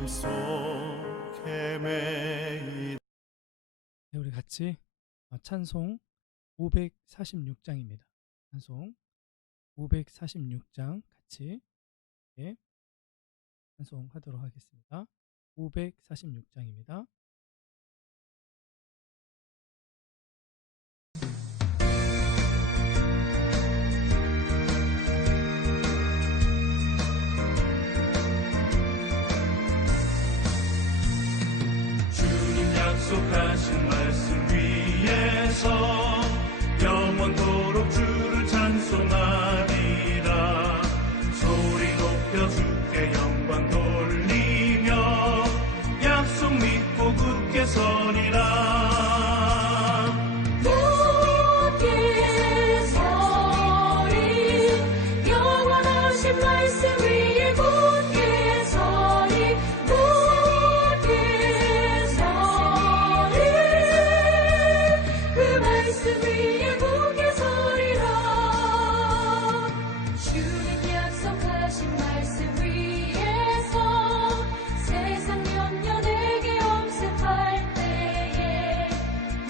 네, 우리 같이 찬송 546장입니다. 찬송 546장 같이 찬송하도록 하겠습니다. 546장입니다. 주님 약속하신 말씀 위에서 영원토록 주를 찬송하리라. 소리 높여 주께 영광 돌리며 약속 믿고 굳게 서리라. 굳게 서리 영원하신 말씀 위에 굳게 서리 굳게 서리 그 말씀 위에 굳게 서리라. 주님 약속하신 말씀 위에서 세상 염려 내게 엄습할 때에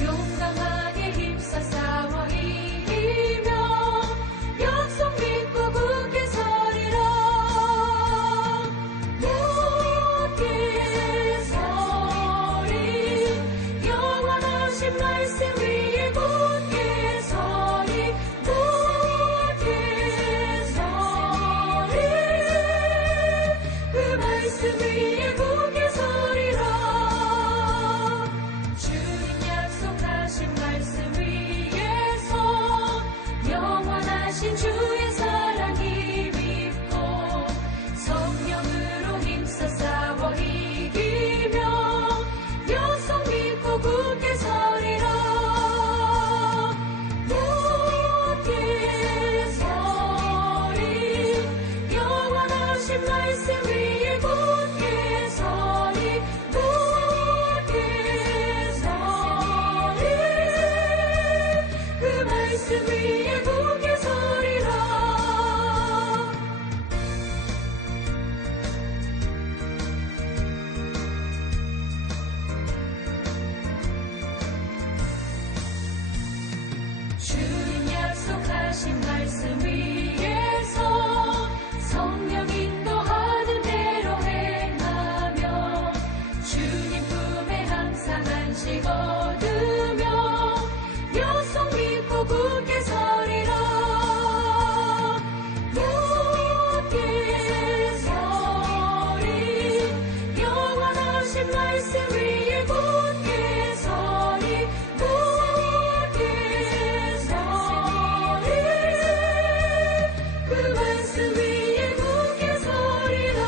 용감하게 힘써 싸워 이기며 약속 믿고 굳게 서리라. 굳게 서리 영원하신 말씀 위에 굳게 서리 굳게 서리 그 말씀 위에 굳게 서리라. 주님 약속하신 말씀 위에서 영원하신 주의 사랑이 믿고 성령으로 힘써 싸워 이기며 약속 믿고 굳게 서리라. 굳게 서리 영원하신 말씀 위에 굳게 서리 굳게 서리 그 말씀 위에 굳게 서리라. 주님 약속하신 말씀 위에서 성령 인도하는 대로 행하며 주님 품에 항상 안식 얻으며 약속 믿고 굳게 서리라. 굳게 서리 영원하신 말씀 위에 굳게 서리 굳게 서리 그 말씀 위에 굳게 서리라.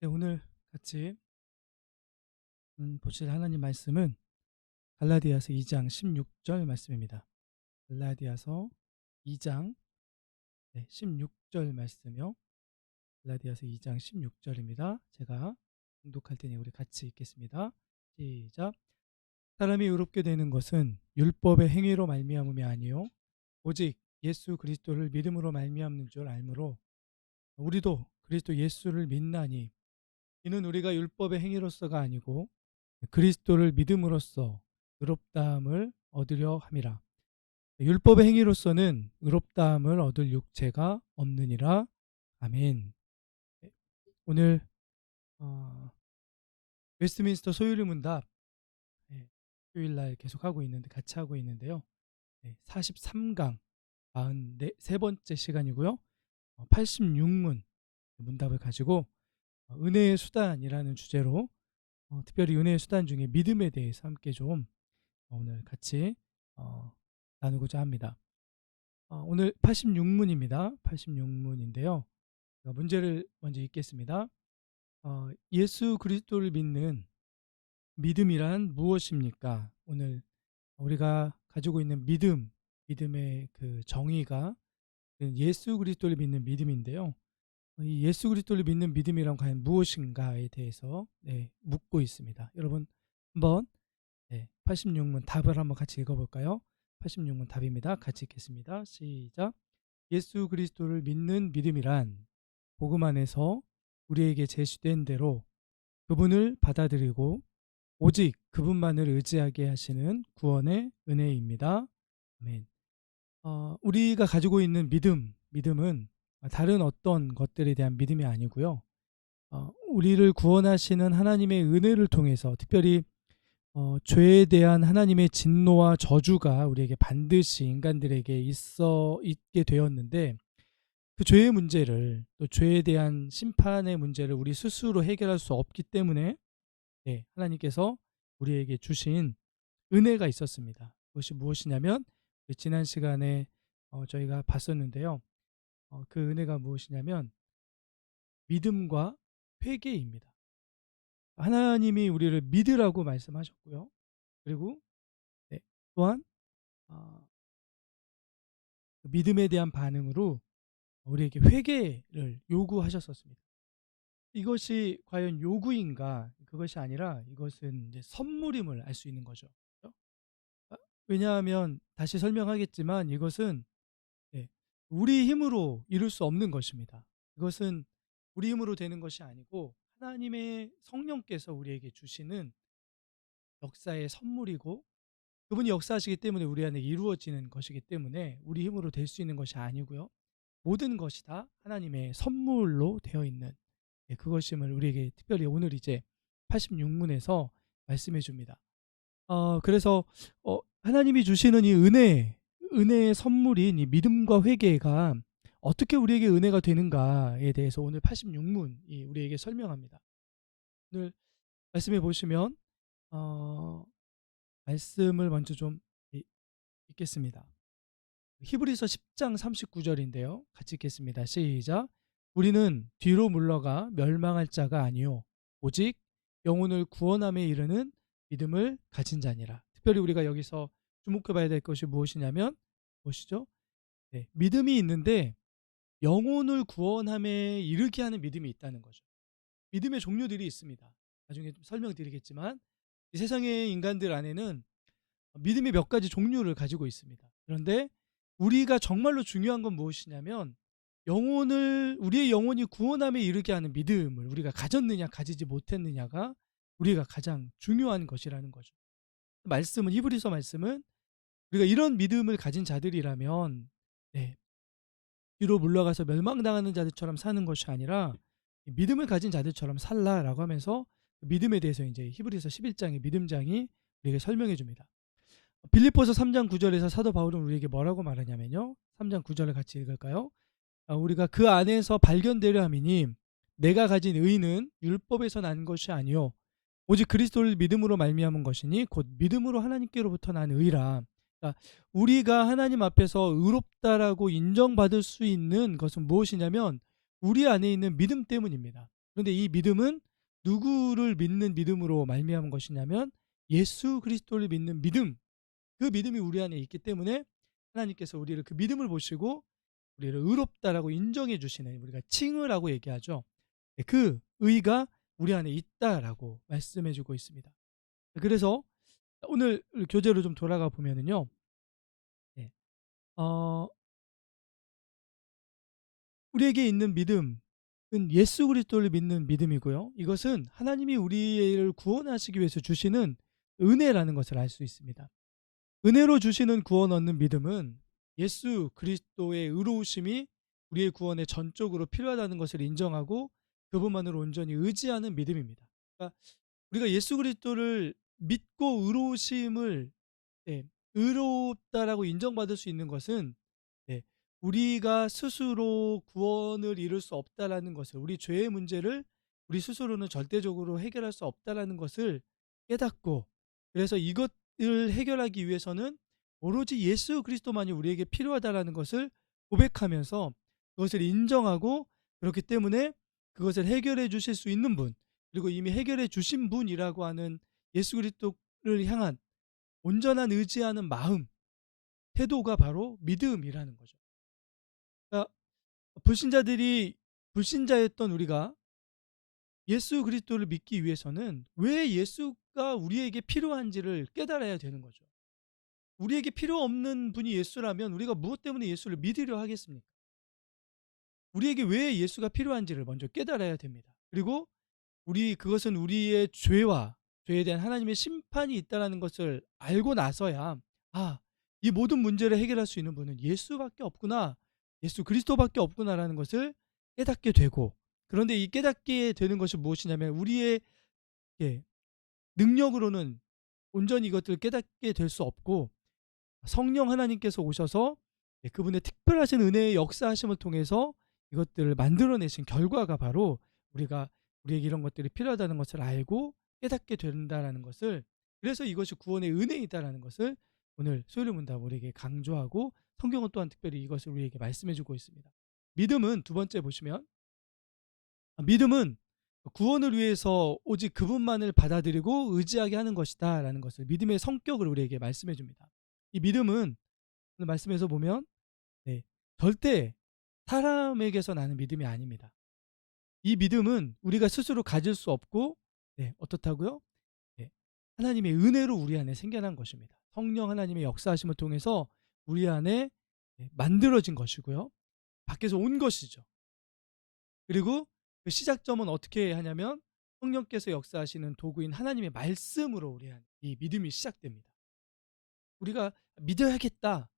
네, 오늘 같이 보실 하나님 말씀은 갈라디아서 2장 16절 말씀입니다. 갈라디아서 2장 16절 말씀이요. 갈라디아서 2장 16절입니다. 제가 봉독할 테니 우리 같이 읽겠습니다. 시작. 사람이 의롭게 되는 것은 율법의 행위로 말미암음이 아니요 오직 예수 그리스도를 믿음으로 말미암는 줄 알므로 우리도 그리스도 예수를 믿나니 이는 우리가 율법의 행위로서가 아니고 그리스도를 믿음으로써 의롭다함을 얻으려 함이라. 율법의 행위로서는 의롭다함을 얻을 육체가 없느니라. 아멘. 오늘 웨스트민스터 소유리 문답 토요일날 계속 하고 있는데 같이 하고 있는데요. 43강 43번째 시간이고요. 86문 문답을 가지고 은혜의 수단이라는 주제로 특별히 은혜의 수단 중에 믿음에 대해서 함께 좀 오늘 같이 나누고자 합니다. 오늘 86문입니다. 86문인데요. 문제를 먼저 읽겠습니다. 예수 그리스도를 믿는 믿음이란 무엇입니까? 오늘 우리가 가지고 있는 믿음의 그 정의가 예수 그리스도를 믿는 믿음인데요. 이 예수 그리스도를 믿는 믿음이란 과연 무엇인가에 대해서 묻고 있습니다. 여러분 한번 86문 답을 한번 같이 읽어볼까요? 86문 답입니다. 같이 읽겠습니다. 시작. 예수 그리스도를 믿는 믿음이란 복음 안에서 우리에게 제시된 대로 그분을 받아들이고 오직 그분만을 의지하게 하시는 구원의 은혜입니다. 아멘. 우리가 가지고 있는 믿음은 다른 어떤 것들에 대한 믿음이 아니고요. 우리를 구원하시는 하나님의 은혜를 통해서 특별히 죄에 대한 하나님의 진노와 저주가 우리에게 반드시 인간들에게 있게 되었는데 그 죄의 문제를 또 죄에 대한 심판의 문제를 우리 스스로 해결할 수 없기 때문에 하나님께서 우리에게 주신 은혜가 있었습니다. 그것이 무엇이냐면 지난 시간에 저희가 봤었는데요. 그 은혜가 무엇이냐면 믿음과 회개입니다. 하나님이 우리를 믿으라고 말씀하셨고요. 그리고 또한 믿음에 대한 반응으로 우리에게 회개를 요구하셨었습니다. 이것이 과연 요구인가? 그것이 아니라 이것은 이제 선물임을 알 수 있는 거죠. 그렇죠? 왜냐하면 다시 설명하겠지만 이것은 우리 힘으로 이룰 수 없는 것입니다. 이것은 우리 힘으로 되는 것이 아니고 하나님의 성령께서 우리에게 주시는 역사의 선물이고 그분이 역사하시기 때문에 우리 안에 이루어지는 것이기 때문에 우리 힘으로 될 수 있는 것이 아니고요. 모든 것이 다 하나님의 선물로 되어 있는 그것임을 우리에게 특별히 오늘 이제 86문에서 말씀해 줍니다. 그래서 하나님이 주시는 이 은혜의 선물인 이 믿음과 회개가 어떻게 우리에게 은혜가 되는가에 대해서 오늘 86문이 우리에게 설명합니다. 오늘 말씀해 보시면 말씀을 먼저 좀 읽겠습니다. 히브리서 10장 39절인데요. 같이 읽겠습니다. 시작. 우리는 뒤로 물러가 멸망할 자가 아니요 오직 영혼을 구원함에 이르는 믿음을 가진 자니라. 특별히 우리가 여기서 주목해 봐야 될 것이 무엇이냐면 무엇이죠? 믿음이 있는데 영혼을 구원함에 이르게 하는 믿음이 있다는 거죠. 믿음의 종류들이 있습니다. 나중에 좀 설명드리겠지만 이 세상의 인간들 안에는 믿음이 몇 가지 종류를 가지고 있습니다. 그런데 우리가 정말로 중요한 건 무엇이냐면 우리의 영혼이 구원함에 이르게 하는 믿음을 우리가 가졌느냐 가지지 못했느냐가 우리가 가장 중요한 것이라는 거죠. 히브리서 말씀은 우리가 이런 믿음을 가진 자들이라면 뒤로 물러가서 멸망당하는 자들처럼 사는 것이 아니라 믿음을 가진 자들처럼 살라라고 하면서 믿음에 대해서 이제 히브리서 11장의 믿음장이 우리에게 설명해 줍니다. 빌립보서 3장 9절에서 사도 바울은 우리에게 뭐라고 말하냐면요. 3장 9절을 같이 읽을까요? 우리가 그 안에서 발견되려 함이니 내가 가진 의는 율법에서 난 것이 아니요 오직 그리스도를 믿음으로 말미암은 것이니 곧 믿음으로 하나님께로부터 난 의라. 그러니까 우리가 하나님 앞에서 의롭다라고 인정받을 수 있는 것은 무엇이냐면 우리 안에 있는 믿음 때문입니다. 그런데 이 믿음은 누구를 믿는 믿음으로 말미암은 것이냐면 예수 그리스도를 믿는 믿음. 그 믿음이 우리 안에 있기 때문에 하나님께서 우리를 그 믿음을 보시고 우리를 의롭다라고 인정해 주시는, 우리가 칭의라고 얘기하죠. 그 의가 우리 안에 있다라고 말씀해 주고 있습니다. 그래서 오늘 교재로 좀 돌아가 보면은요. 우리에게 있는 믿음은 예수 그리스도를 믿는 믿음이고요. 이것은 하나님이 우리를 구원하시기 위해서 주시는 은혜라는 것을 알 수 있습니다. 은혜로 주시는 구원 얻는 믿음은 예수 그리스도의 의로우심이 우리의 구원에 전적으로 필요하다는 것을 인정하고 그분만을 온전히 의지하는 믿음입니다. 그러니까 우리가 예수 그리스도를 믿고 의롭다라고 인정받을 수 있는 것은 우리가 스스로 구원을 이룰 수 없다라는 것을, 우리 죄의 문제를 우리 스스로는 절대적으로 해결할 수 없다라는 것을 깨닫고, 그래서 이것을 해결하기 위해서는 오로지 예수 그리스도만이 우리에게 필요하다라는 것을 고백하면서 그것을 인정하고, 그렇기 때문에 그것을 해결해 주실 수 있는 분, 그리고 이미 해결해 주신 분이라고 하는 예수 그리스도를 향한 온전한 의지하는 마음, 태도가 바로 믿음이라는 거죠. 그러니까 불신자였던 우리가 예수 그리스도를 믿기 위해서는 왜 예수가 우리에게 필요한지를 깨달아야 되는 거죠. 우리에게 필요 없는 분이 예수라면 우리가 무엇 때문에 예수를 믿으려 하겠습니까? 우리에게 왜 예수가 필요한지를 먼저 깨달아야 됩니다. 그리고 그것은 우리의 죄에 대한 하나님의 심판이 있다는 것을 알고 나서야, 아, 이 모든 문제를 해결할 수 있는 분은 예수밖에 없구나, 예수 그리스도밖에 없구나라는 것을 깨닫게 되고, 그런데 이 깨닫게 되는 것이 무엇이냐면 우리의, 예, 능력으로는 온전히 이것들을 깨닫게 될 수 없고, 성령 하나님께서 오셔서, 그분의 특별하신 은혜의 역사하심을 통해서 이것들을 만들어내신 결과가 바로 우리에게 이런 것들이 필요하다는 것을 알고 깨닫게 된다는 것을, 그래서 이것이 구원의 은혜이다라는 것을 오늘 소요리 문답 우리에게 강조하고, 성경은 또한 특별히 이것을 우리에게 말씀해주고 있습니다. 믿음은 두 번째 보시면, 믿음은 구원을 위해서 오직 그분만을 받아들이고 의지하게 하는 것이다 라는 것을, 믿음의 성격을 우리에게 말씀해 줍니다. 이 믿음은 오늘 말씀에서 보면, 네, 절대 사람에게서 나는 믿음이 아닙니다. 이 믿음은 우리가 스스로 가질 수 없고, 어떻다고요? 네, 하나님의 은혜로 우리 안에 생겨난 것입니다. 성령 하나님의 역사하심을 통해서 우리 안에 만들어진 것이고요. 밖에서 온 것이죠. 그리고 그 시작점은 어떻게 하냐면 성령께서 역사하시는 도구인 하나님의 말씀으로 우리 안에 이 믿음이 시작됩니다. 우리가 믿어야겠다,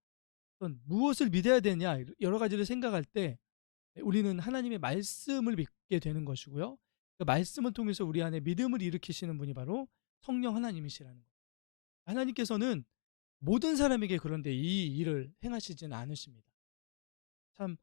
어떤 무엇을 믿어야 되냐, 여러 가지를 생각할 때 우리는 하나님의 말씀을 믿게 되는 것이고요. 그 말씀을 통해서 우리 안에 믿음을 일으키시는 분이 바로 성령 하나님이시라는 거예요. 하나님께서는 모든 사람에게 그런데 이 일을 행하시지는 않으십니다. 참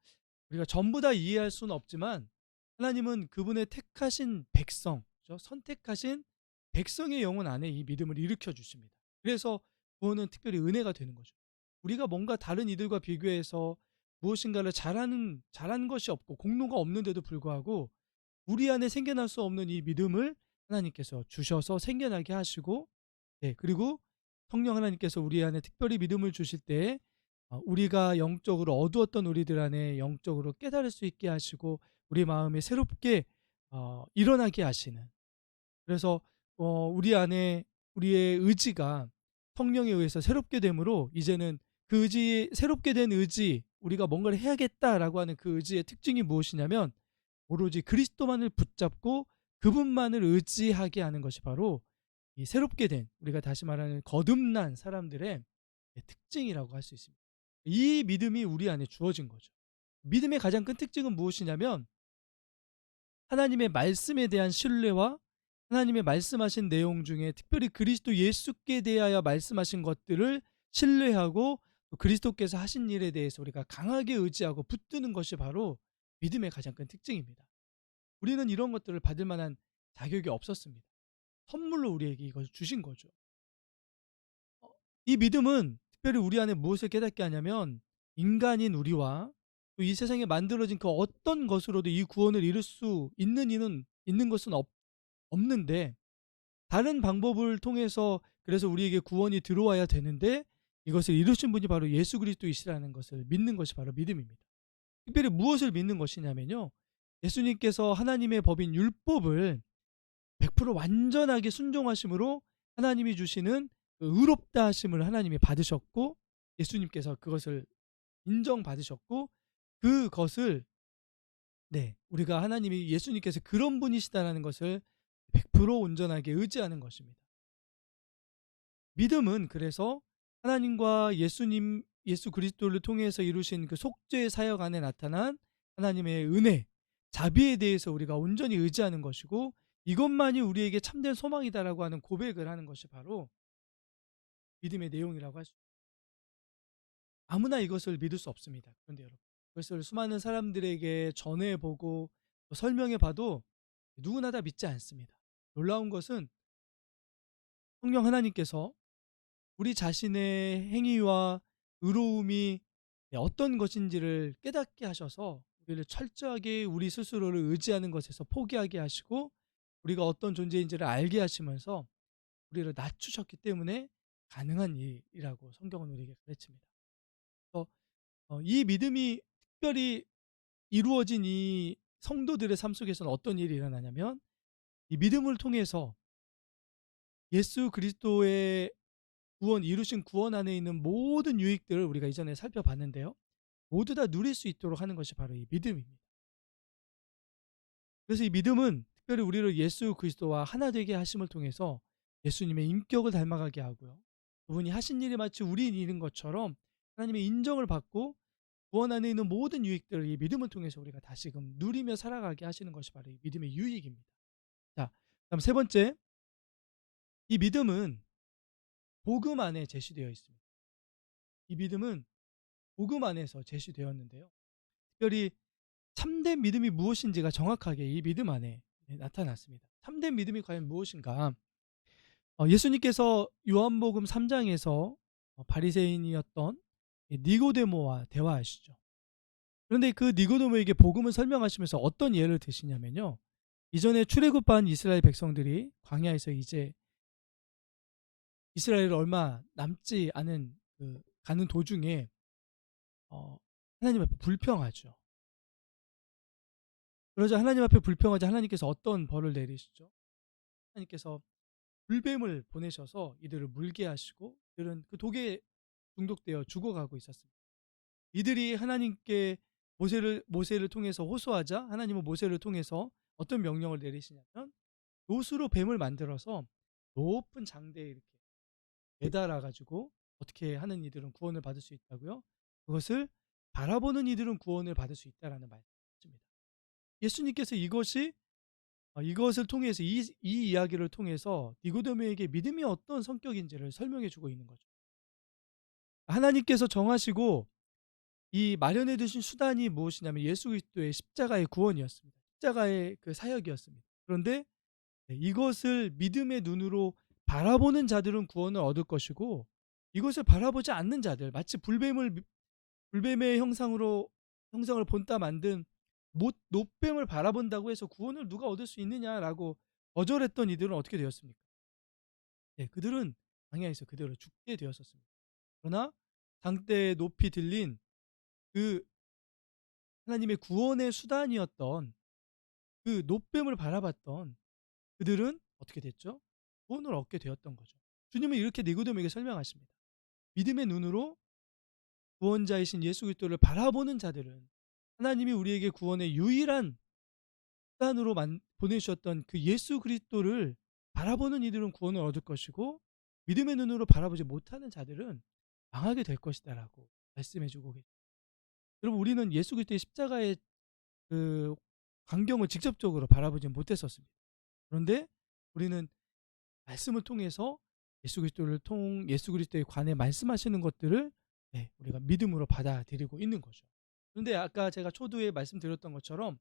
우리가 전부 다 이해할 수는 없지만 하나님은 그분의 택하신 백성, 그렇죠? 선택하신 백성의 영혼 안에 이 믿음을 일으켜 주십니다. 그래서 구원은 특별히 은혜가 되는 거죠. 우리가 뭔가 다른 이들과 비교해서 무엇인가를 잘하는 것이 없고 공로가 없는데도 불구하고 우리 안에 생겨날 수 없는 이 믿음을 하나님께서 주셔서 생겨나게 하시고, 그리고 성령 하나님께서 우리 안에 특별히 믿음을 주실 때 우리가 영적으로 어두웠던 우리들 안에 영적으로 깨달을 수 있게 하시고 우리 마음이 새롭게 일어나게 하시는, 그래서 우리 안에 우리의 의지가 성령에 의해서 새롭게 되므로 이제는 그 의지, 새롭게 된 의지, 우리가 뭔가를 해야겠다라고 하는 그 의지의 특징이 무엇이냐면 오로지 그리스도만을 붙잡고 그분만을 의지하게 하는 것이 바로 이 새롭게 된, 우리가 다시 말하는 거듭난 사람들의 특징이라고 할 수 있습니다. 이 믿음이 우리 안에 주어진 거죠. 믿음의 가장 큰 특징은 무엇이냐면 하나님의 말씀에 대한 신뢰와 하나님의 말씀하신 내용 중에 특별히 그리스도 예수께 대하여 말씀하신 것들을 신뢰하고 그리스도께서 하신 일에 대해서 우리가 강하게 의지하고 붙드는 것이 바로 믿음의 가장 큰 특징입니다. 우리는 이런 것들을 받을 만한 자격이 없었습니다. 선물로 우리에게 이것을 주신 거죠. 이 믿음은 특별히 우리 안에 무엇을 깨닫게 하냐면 인간인 우리와 또 이 세상에 만들어진 그 어떤 것으로도 이 구원을 이룰 수 있는 이는 있는 것은 없는데, 다른 방법을 통해서 그래서 우리에게 구원이 들어와야 되는데 이것을 이루신 분이 바로 예수 그리스도이시라는 것을 믿는 것이 바로 믿음입니다. 특별히 무엇을 믿는 것이냐면요, 예수님께서 하나님의 법인 율법을 100% 완전하게 순종하심으로 하나님이 주시는 그 의롭다 하심을 하나님이 받으셨고, 예수님께서 그것을 인정받으셨고, 그것을, 우리가 하나님이 예수님께서 그런 분이시다라는 것을 100% 온전하게 의지하는 것입니다. 믿음은 그래서 하나님과 예수 그리스도를 통해서 이루신 그 속죄의 사역 안에 나타난 하나님의 은혜, 자비에 대해서 우리가 온전히 의지하는 것이고, 이것만이 우리에게 참된 소망이다라고 하는 고백을 하는 것이 바로 믿음의 내용이라고 할 수 있습니다. 아무나 이것을 믿을 수 없습니다. 그런데 여러분, 그것을 수많은 사람들에게 전해보고 설명해봐도 누구나 다 믿지 않습니다. 놀라운 것은 성령 하나님께서 우리 자신의 행위와 의로움이 어떤 것인지를 깨닫게 하셔서 우리를 철저하게 우리 스스로를 의지하는 것에서 포기하게 하시고 우리가 어떤 존재인지를 알게 하시면서 우리를 낮추셨기 때문에 가능한 일이라고 성경은 우리에게 가르칩니다. 그래서 이 믿음이 특별히 이루어진 이 성도들의 삶 속에서는 어떤 일이 일어나냐면, 이 믿음을 통해서 예수 그리스도의 이루신 구원 안에 있는 모든 유익들을 우리가 이전에 살펴봤는데요, 모두 다 누릴 수 있도록 하는 것이 바로 이 믿음입니다. 그래서 이 믿음은 특별히 우리를 예수 그리스도와 하나 되게 하심을 통해서 예수님의 인격을 닮아가게 하고요. 그분이 하신 일이 마치 우리 일인 것처럼 하나님의 인정을 받고 구원 안에 있는 모든 유익들을 이 믿음을 통해서 우리가 다시금 누리며 살아가게 하시는 것이 바로 이 믿음의 유익입니다. 자, 그럼 세 번째, 이 믿음은 복음 안에 제시되어 있습니다. 이 믿음은 복음 안에서 제시되었는데요. 특별히 참된 믿음이 무엇인지가 정확하게 이 믿음 안에 나타났습니다. 참된 믿음이 과연 무엇인가? 예수님께서 요한복음 3장에서 바리새인이었던 니고데모와 대화하시죠. 그런데 그 니고데모에게 복음을 설명하시면서 어떤 예를 드시냐면요. 이전에 출애굽한 이스라엘 백성들이 광야에서 이제 이스라엘 얼마 남지 않은 가는 도중에 하나님 앞에 불평하죠. 그러자 하나님 앞에 불평하자 하나님께서 어떤 벌을 내리시죠? 하나님께서 불뱀을 보내셔서 이들을 물게 하시고 이들은 그 독에 중독되어 죽어가고 있었습니다. 이들이 하나님께 모세를 통해서 호소하자 하나님은 모세를 통해서 어떤 명령을 내리시냐면 돛으로 뱀을 만들어서 높은 장대에 이렇게 매달아 가지고 어떻게 하는 이들은 구원을 받을 수 있다고요? 그것을 바라보는 이들은 구원을 받을 수 있다라는 말씀입니다. 예수님께서 이것을 통해서 이 이야기를 통해서 니고데모에게 믿음이 어떤 성격인지를 설명해 주고 있는 거죠. 하나님께서 정하시고 이 마련해 두신 수단이 무엇이냐면 예수 그리스도의 십자가의 구원이었습니다. 십자가의 그 사역이었습니다. 그런데 이것을 믿음의 눈으로 바라보는 자들은 구원을 얻을 것이고 이것을 바라보지 않는 자들, 마치 불뱀의 형상을 본따 만든 노뱀을 바라본다고 해서 구원을 누가 얻을 수 있느냐라고 거절했던 이들은 어떻게 되었습니까? 네, 그들은 광야에서 그대로 죽게 되었었습니다. 그러나 장대에 높이 들린 그 하나님의 구원의 수단이었던 그 노뱀을 바라봤던 그들은 어떻게 됐죠? 구원을 얻게 되었던 거죠. 주님은 이렇게 니고데모에게 설명하십니다. 믿음의 눈으로 구원자이신 예수 그리스도를 바라보는 자들은 하나님이 우리에게 구원의 유일한 수단으로 보내주셨던 그 예수 그리스도를 바라보는 이들은 구원을 얻을 것이고 믿음의 눈으로 바라보지 못하는 자들은 망하게 될 것이다라고 말씀해주고 계십니다. 여러분, 우리는 예수 그리스도의 십자가의 그 광경을 직접적으로 바라보지 못했었습니다. 그런데 우리는 말씀을 통해서 예수 그리스도에 관해 말씀하시는 것들을 우리가 믿음으로 받아들이고 있는 거죠. 그런데 아까 제가 초두에 말씀드렸던 것처럼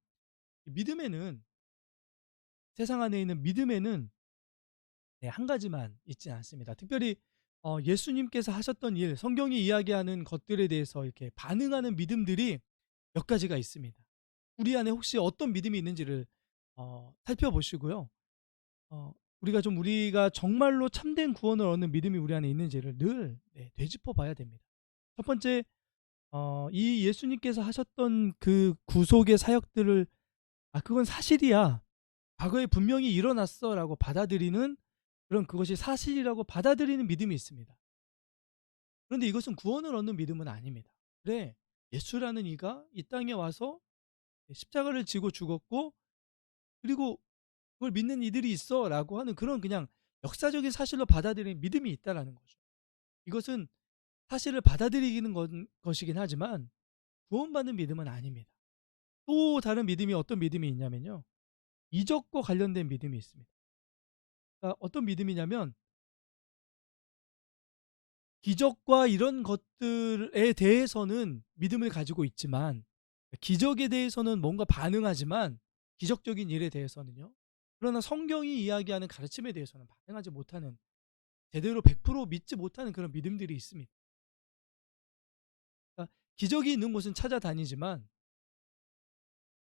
믿음에는 세상 안에 있는 믿음에는 한 가지만 있지 않습니다. 특별히 예수님께서 하셨던 일, 성경이 이야기하는 것들에 대해서 이렇게 반응하는 믿음들이 몇 가지가 있습니다. 우리 안에 혹시 어떤 믿음이 있는지를 살펴보시고요. 우리가 정말로 참된 구원을 얻는 믿음이 우리 안에 있는지를 늘 되짚어 봐야 됩니다. 첫 번째, 이 예수님께서 하셨던 그 구속의 사역들을 그건 사실이야. 과거에 분명히 일어났어라고 받아들이는 그것이 사실이라고 받아들이는 믿음이 있습니다. 그런데 이것은 구원을 얻는 믿음은 아닙니다. 그래, 예수라는 이가 이 땅에 와서 십자가를 지고 죽었고 그리고 그걸 믿는 이들이 있어라고 하는 그런 그냥 역사적인 사실로 받아들이는 믿음이 있다라는 거죠. 이것은 사실을 받아들이는 것이긴 하지만 구원받는 믿음은 아닙니다. 또 다른 믿음이 어떤 믿음이 있냐면요. 이적과 관련된 믿음이 있습니다. 그러니까 어떤 믿음이냐면 기적과 이런 것들에 대해서는 믿음을 가지고 있지만 기적에 대해서는 뭔가 반응하지만 기적적인 일에 대해서는요. 그러나 성경이 이야기하는 가르침에 대해서는 반응하지 못하는 제대로 100% 믿지 못하는 그런 믿음들이 있습니다. 그러니까 기적이 있는 곳은 찾아다니지만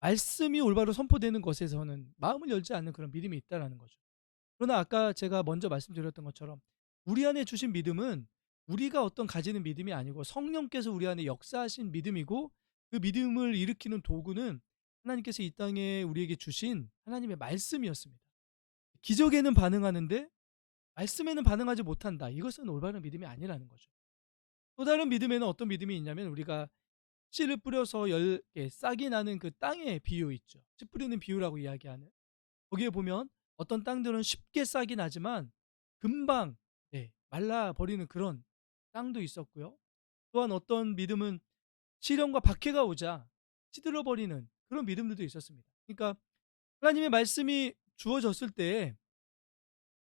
말씀이 올바로 선포되는 것에서는 마음을 열지 않는 그런 믿음이 있다는 거죠. 그러나 아까 제가 먼저 말씀드렸던 것처럼 우리 안에 주신 믿음은 우리가 어떤 가지는 믿음이 아니고 성령께서 우리 안에 역사하신 믿음이고 그 믿음을 일으키는 도구는 하나님께서 이 땅에 우리에게 주신 하나님의 말씀이었습니다. 기적에는 반응하는데 말씀에는 반응하지 못한다. 이것은 올바른 믿음이 아니라는 거죠. 또 다른 믿음에는 어떤 믿음이 있냐면 우리가 씨를 뿌려서 싹이 나는 그 땅의 비유 있죠. 씨 뿌리는 비유라고 이야기하는. 거기에 보면 어떤 땅들은 쉽게 싹이 나지만 금방 말라버리는 그런 땅도 있었고요. 또한 어떤 믿음은 시련과 박해가 오자 시들어버리는 그런 믿음들도 있었습니다. 그러니까 하나님의 말씀이 주어졌을 때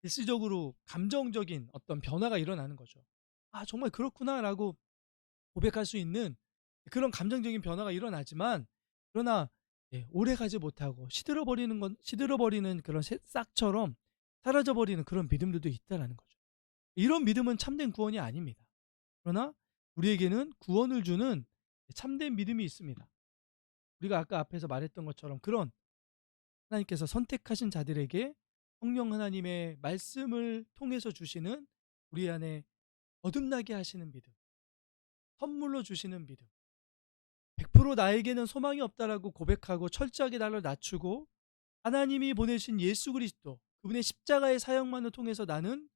일시적으로 감정적인 어떤 변화가 일어나는 거죠. 아, 정말 그렇구나라고 고백할 수 있는 그런 감정적인 변화가 일어나지만, 그러나 오래 가지 못하고 시들어버리는 그런 싹처럼 사라져버리는 그런 믿음들도 있다라는 거죠. 이런 믿음은 참된 구원이 아닙니다. 그러나 우리에게는 구원을 주는 참된 믿음이 있습니다. 우리가 아까 앞에서 말했던 것처럼 그런 하나님께서 선택하신 자들에게 성령 하나님의 말씀을 통해서 주시는 우리 안에 거듭나게 하시는 믿음, 선물로 주시는 믿음, 100% 나에게는 소망이 없다라고 고백하고 철저하게 나를 낮추고 하나님이 보내신 예수 그리스도 그분의 십자가의 사역만을 통해서 나는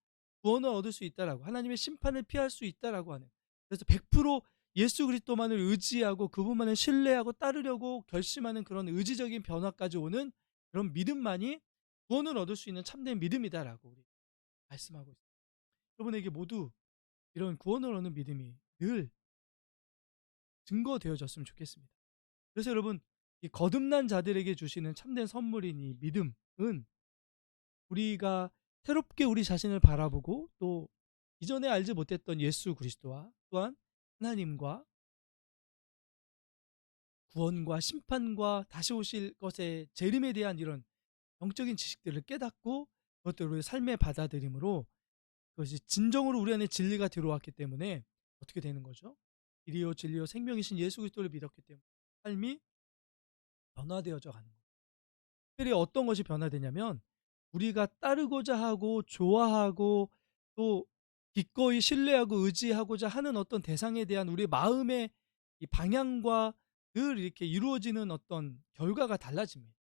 구원을 얻을 수 있다라고, 하나님의 심판을 피할 수 있다라고 하는, 그래서 100% 예수 그리스도만을 의지하고 그분만을 신뢰하고 따르려고 결심하는 그런 의지적인 변화까지 오는 그런 믿음만이 구원을 얻을 수 있는 참된 믿음이다라고 우리 말씀하고 있습니다. 여러분에게 모두 이런 구원을 얻는 믿음이 늘 증거되어졌으면 좋겠습니다. 그래서 여러분, 이 거듭난 자들에게 주시는 참된 선물인 이 믿음은 우리가 새롭게 우리 자신을 바라보고 또 이전에 알지 못했던 예수 그리스도와 또한 하나님과 구원과 심판과 다시 오실 것의 재림에 대한 이런 영적인 지식들을 깨닫고 그것들을 삶의 받아들임으로 그것이 진정으로 우리 안에 진리가 들어왔기 때문에 어떻게 되는 거죠? 길이요 진리요 생명이신 예수 그리스도를 믿었기 때문에 삶이 변화되어져 가는 거예요. 특별히 어떤 것이 변화되냐면 우리가 따르고자 하고 좋아하고 또 기꺼이 신뢰하고 의지하고자 하는 어떤 대상에 대한 우리 마음의 이 방향과 늘 이렇게 이루어지는 어떤 결과가 달라집니다.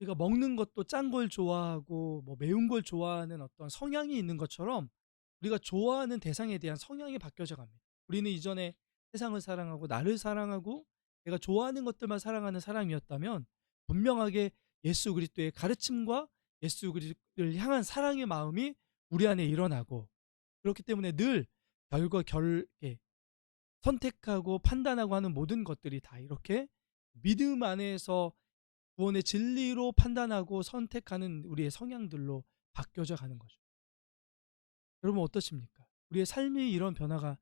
우리가 먹는 것도 짠 걸 좋아하고 뭐 매운 걸 좋아하는 어떤 성향이 있는 것처럼 우리가 좋아하는 대상에 대한 성향이 바뀌어져 갑니다. 우리는 이전에 세상을 사랑하고 나를 사랑하고 내가 좋아하는 것들만 사랑하는 사람이었다면 분명하게 예수 그리스도의 가르침과 예수 그리스도를 향한 사랑의 마음이 우리 안에 일어나고, 그렇기 때문에 늘 선택하고 판단하고 하는 모든 것들이 다 이렇게 믿음 안에서 구원의 진리로 판단하고 선택하는 우리의 성향들로 바뀌어져 가는 거죠. 여러분 어떠십니까? 우리의 삶이 이런 변화가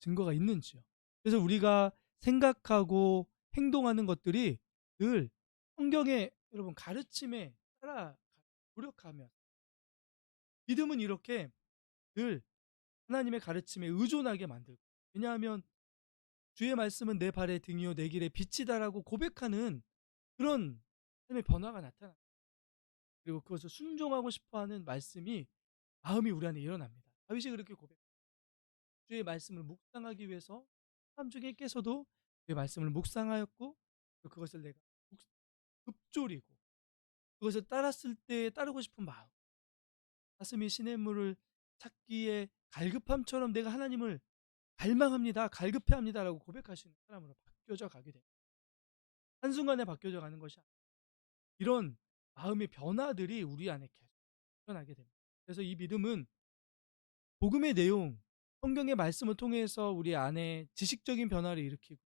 증거가 있는지요? 그래서 우리가 생각하고 행동하는 것들이 늘 성경의 여러분 가르침에 따라 노력하면, 믿음은 이렇게 늘 하나님의 가르침에 의존하게 만들고, 왜냐하면 주의 말씀은 내 발의 등이요 내 길의 빛이다라고 고백하는 그런 삶의 변화가 나타납니다. 그리고 그것을 순종하고 싶어하는 말씀이 마음이 우리 안에 일어납니다. 다윗이 그렇게 주의 말씀을 묵상하기 위해서 삶 중에 깨서도 주의 말씀을 묵상하였고 그것을 내가 읊조리고 그것을 따랐을 때 따르고 싶은 마음, 가슴이 시냇물을 찾기에 갈급함처럼 내가 하나님을 갈망합니다, 갈급해합니다라고 고백하시는 사람으로 바뀌어져 가게 됩니다. 한순간에 바뀌어져 가는 것이 아니라 이런 마음의 변화들이 우리 안에 계속 일어나게 됩니다. 그래서 이 믿음은 복음의 내용, 성경의 말씀을 통해서 우리 안에 지식적인 변화를 일으키고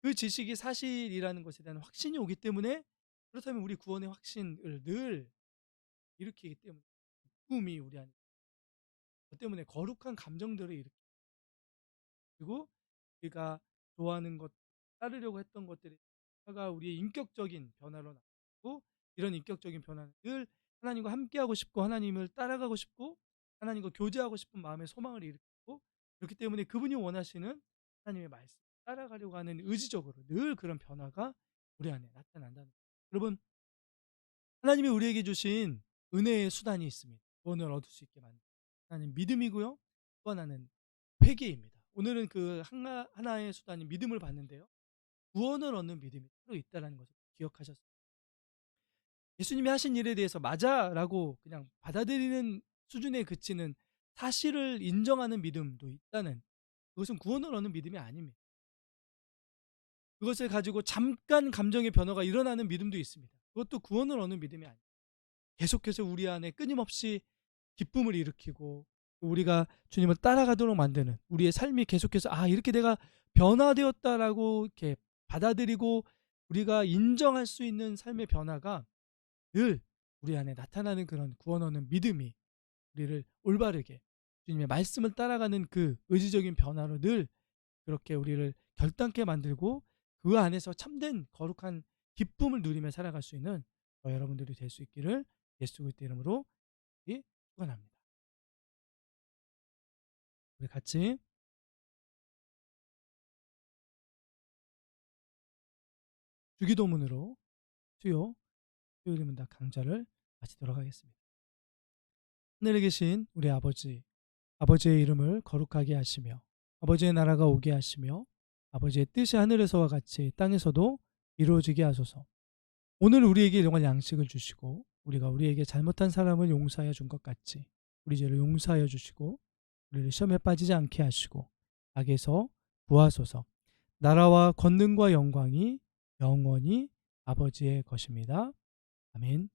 그 지식이 사실이라는 것에 대한 확신이 오기 때문에, 그렇다면 우리 구원의 확신을 늘 일으키기 때문에 꿈이 우리 안에 그 때문에 거룩한 감정들을 일으키고, 그리고 우리가 좋아하는 것, 따르려고 했던 것들이 가 우리의 인격적인 변화로 나타나고, 이런 인격적인 변화는 늘 하나님과 함께하고 싶고 하나님을 따라가고 싶고 하나님과 교제하고 싶은 마음의 소망을 일으키고, 그렇기 때문에 그분이 원하시는 하나님의 말씀 따라가려고 하는 의지적으로 늘 그런 변화가 우리 안에 나타난다는 거예요. 여러분, 하나님이 우리에게 주신 은혜의 수단이 있습니다. 구원을 얻을 수 있게 만든 하나님 믿음이고요, 또 하나는 회개입니다. 오늘은 그 하나의 수단인 믿음을 봤는데요, 구원을 얻는 믿음이 따로 있다는 것을 기억하셨습니다. 예수님이 하신 일에 대해서 맞아라고 그냥 받아들이는 수준에 그치는 사실을 인정하는 믿음도 있다는 그것은 구원을 얻는 믿음이 아닙니다. 그것을 가지고 잠깐 감정의 변화가 일어나는 믿음도 있습니다. 그것도 구원을 얻는 믿음이 아닙니다. 계속해서 우리 안에 끊임없이 기쁨을 일으키고 우리가 주님을 따라가도록 만드는 우리의 삶이 계속해서 이렇게 내가 변화되었다라고 이렇게 받아들이고 우리가 인정할 수 있는 삶의 변화가 늘 우리 안에 나타나는 그런 구원 얻는 믿음이 우리를 올바르게 주님의 말씀을 따라가는 그 의지적인 변화로 늘 그렇게 우리를 결단케 만들고 그 안에서 참된 거룩한 기쁨을 누리며 살아갈 수 있는 여러분들이 될 수 있기를 예수 그리스도 이름으로 축원합니다. 우리 같이 주기도문으로 수요일 문답 강좌를 마치도록 하겠습니다. 하늘에 계신 우리 아버지의 이름을 거룩하게 하시며 아버지의 나라가 오게 하시며 아버지의 뜻이 하늘에서와 같이 땅에서도 이루어지게 하소서. 오늘 우리에게 일용할 양식을 주시고 우리가 우리에게 잘못한 사람을 용서하여 준 것 같이 우리 죄를 용서하여 주시고 우리를 시험에 빠지지 않게 하시고 악에서 구하소서. 나라와 권능과 영광이 영원히 아버지의 것입니다. 아멘.